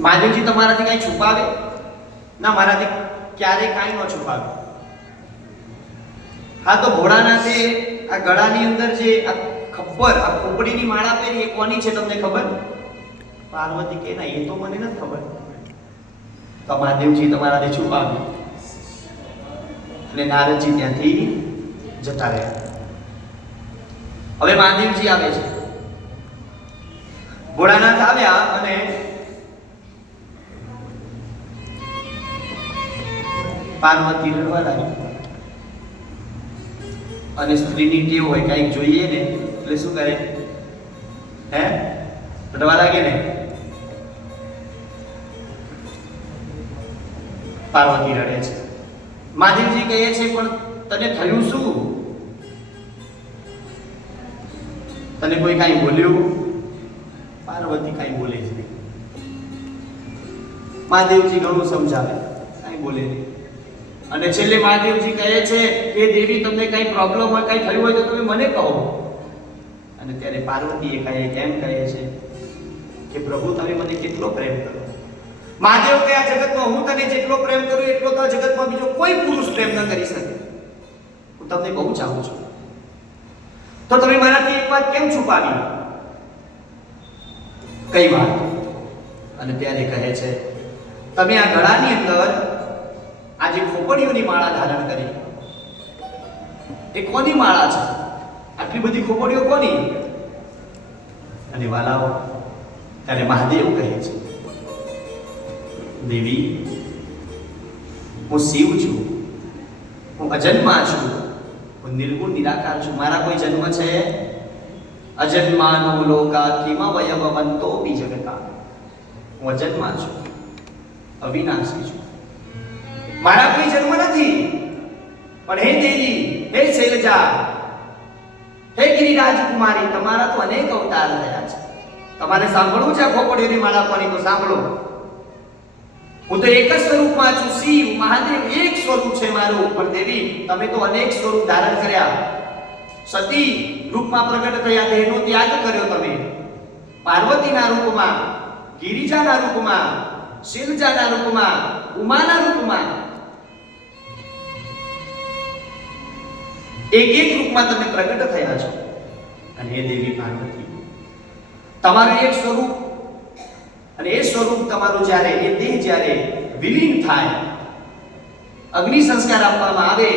મહાદેવજી તમારાથી કાંઈ છુપાવે? ના, મારાથી ક્યારેય કાંઈ ન છુપાવે. હા, તો ભોળાનાથે આ ગળાની અંદર જે આ ખપ્પર, આ ખોપડીની માળા પહેરી એ કોની છે તમને ખબર? પાર્વતી કે ના, એ તો મને નથી ખબર. તો મહાદેવજી તમારાથી છુપાવ્યું અને નારદજી ત્યાંથી જતા રહ્યા. હવે મહાદેવજી આવે છે. ભોળાનાથ આવ્યા અને પાર્વતી રડવા અને સ્ત્રીની ટેવ હોય, કાંઈક જોઈએ ને, એટલે શું કરે? હે? રડવા લાગે ને? પાર્વતી રડે છે. મહાદેવજી કહે છે, પણ તને થયું શું? તને કોઈ કાંઈ બોલ્યું? પાર્વતી કાંઈ બોલે નહીં. મહાદેવજી ઘણું સમજાવે, કાંઈ બોલે નહીં. અને છેલ્લે મહાદેવજી કહે છે કે દેવી, તમને કઈ પ્રોબ્લેમ હોય કઈ થયું હોય તો તમે મને કહો. અને ત્યારે પાર્વતી કહે, કેમ કહે છે? કે પ્રભુ, તમે મને કેટલો પ્રેમ કરો. મહાદેવ કે આ જગતમાં હું તને જેટલો પ્રેમ કરું, એટલો તો જગતમાં બીજો કોઈ પુરુષ પ્રેમ ન કરી શકે. હું તમને બહુ ચાહું છું. તો તમે મારાથી એક વાત કેમ છુપાવી? કઈ વાત? અને ત્યારે કહે છે, તમે આ ગળાની અંદર આ જે ખોપડીઓની માળા ધારણ કરી. એ કોની માળા છે? આટલી બધી ખોપડીઓ કોની? અને વાલાઓ, ત્યારે મહાદેવ કહે છે, દેવી, હું શિવ છું, હું અજન્મા છું, હું નિર્ગુણ, નિરાકાર છું. મારા કોઈ જન્મ છે? અજન્માનો લોકા કિમવયવંતો બી જગતા. હું અજન્મા છું, અવિનાશી છું. મારા કોઈ જન્મ નથી. પણ હે દેવી, હે શૈલજા, હે ગિરિરાજ કુમારી તમારા તો અનેક અવતાર થયા છે. તમારે સાંભળવું છે આ ખોપડીઓની માળા કોની તો સાંભળો. હું તો એક જ સ્વરૂપમાં છું, શિવ, મહાદેવ, એક સ્વરૂપ છે મારું. પણ દેવી, તમે તો અનેક સ્વરૂપ ધારણ કર્યા. સતી રૂપમાં પ્રગટ થયા તેનો ત્યાગ કર્યો તમે. પાર્વતીના રૂપમાં, ગિરિજાના રૂપમાં, શિલજાના રૂપમાં, ઉમાના રૂપમાં એક એક રૂપમાં તમે પ્રગટ થયા છો. અને હે દેવી પાર્વતી. તમારું એક સ્વરૂપ અને એ સ્વરૂપ તમારું જ્યારે, એ દેહ જ્યારે વિલીન થાય, અગ્નિ સંસ્કાર આપવામાં આવે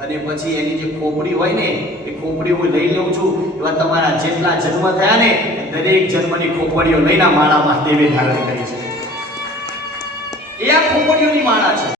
અને પછી એની જે ખોપડી હોય ને, એ ખોપડી હું લઈ લઉં છું, એવા તમારા જેટલા જન્મ થયા ને દરેક જન્મની ખોપડીઓ લઈને માળામાં દેવે ધારણ કરી છે એ આ ખોપડીઓની માળા છે.